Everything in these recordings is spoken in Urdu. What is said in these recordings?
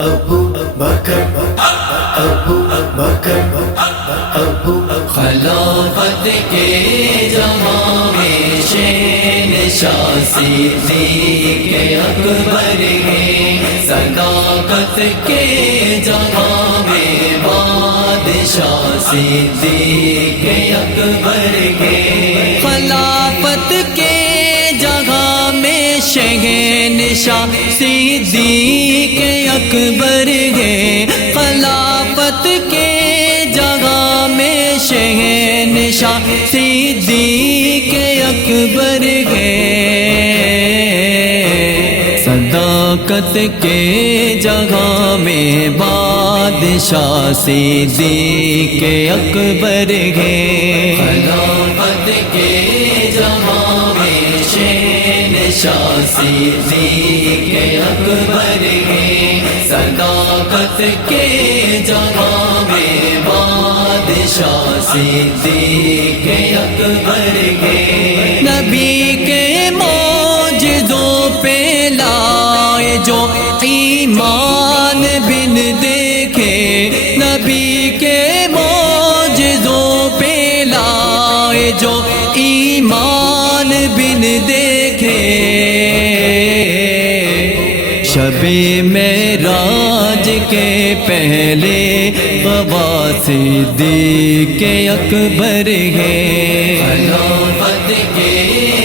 ابو بکر ابو بکر ابو خلافت کے جمام شہنشاہ صدیق اکبر ہیں، صداقت کے جمام بادشاہ صدیق اکبر ہیں، خلافت کے جگہ میں شہنشاہ صدیق اکبر ہے، خلافت کے جگہ میں شہنشاہ صدیق اکبر ہے، صداقت کے جگہ میں بادشاہ صدیق اکبر ہے، خلافت کے جگہ میں شہنشاہ صدیق اکبر ہے، صداقت کے جگہ میں بادشاہ صدیق اکبر ہے، نبی کے معجزوں پہ لائے جو ایمان بن دیکھے، نبی کے معجزوں پہ لائے جو ایمان بن دیکھے، شب معراج کے پہلے گواہ صدیق اکبر ہے، خلافت کے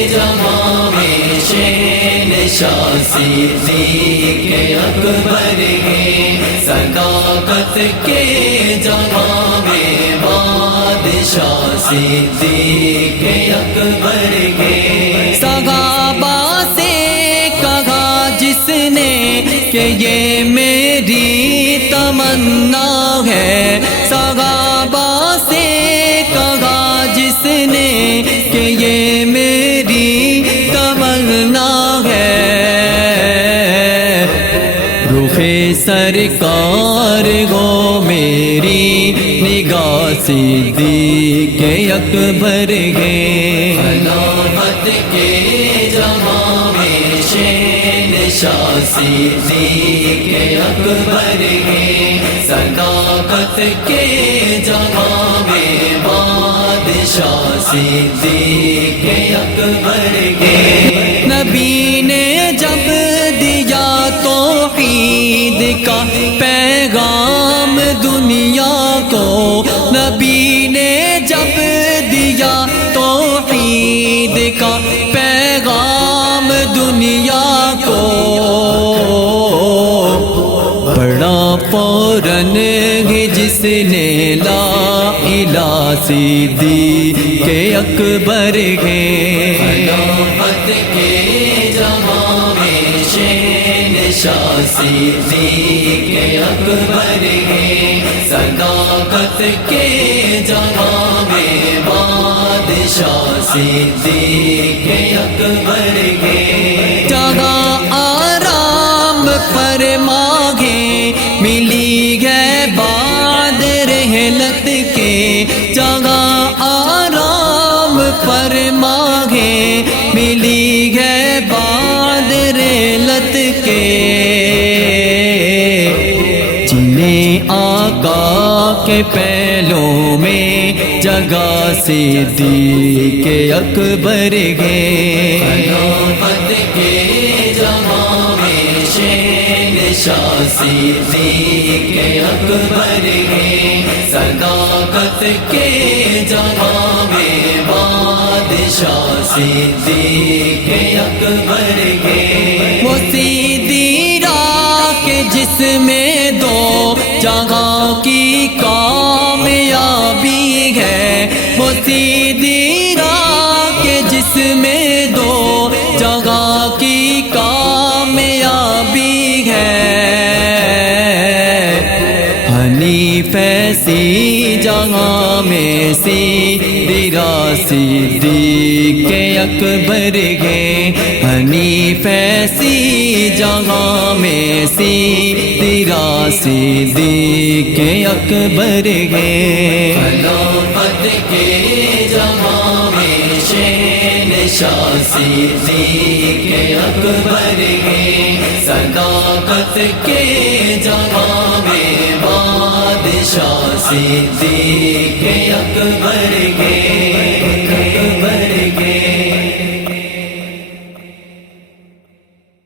جمع میں شہنشاہ صدیق اکبر ہے، صداقت کے جمع میں بادشاہ صدیق اکبر ہے، صحابہ سے کہا جس نے کہ یہ میری تمنا ہے، صحابہ سے کہا جس نے کہ یہ میری تمنا ہے، رخ سرکار ہو میری نگاہ صدیق اکبر ہے، خلافت کے جمع میں شہنشاہ صدیق اکبر ہے، صداقت کے جمع میں بادشاہ صدیق اکبر ہے، نبی نے جب دیا توحید کا پیغام دنیا کو، نبی نے جب دیا توحید کا پیغام دنیا کو، بڑا فوراً ہے جس نے لا الہ صدیق اکبر ہے، خلافت کے جمع میں شہنشاہ صدیق اکبر ہے، صداقت کے جمع میں بادشاہ صدیق اکبر ہے، جگہ آرام فرما گے ملی ہے بعد رحلت کے، جگہ آرام فرما گے ملی ہے بعد رحلت کے، جنہیں آقا کے پہلوں میں جگہ صدیق اکبر ہے، خلافت کے جمع میں شہنشاہ صدیق اکبر ہے، صداقت کے جمع میں بادشاہ صدیق اکبر ہے، وہ سیدھی راہ کے جس میں دو جگہ کی کامیابی ہے، وہ سیدھی راہ کے جس میں دو جگہ کی کامیابی ہے، حنیف ایسی جگہ میں سیدھی راہ صدیق اکبر ہے، حنیف ایسی جگہ میں سیدھی راہ صدیق اکبر ہے، خلافت کے جمع میں شہنشاہ صدیق اکبر ہے، صداقت کے جمع شاہ صدیق اکبر کے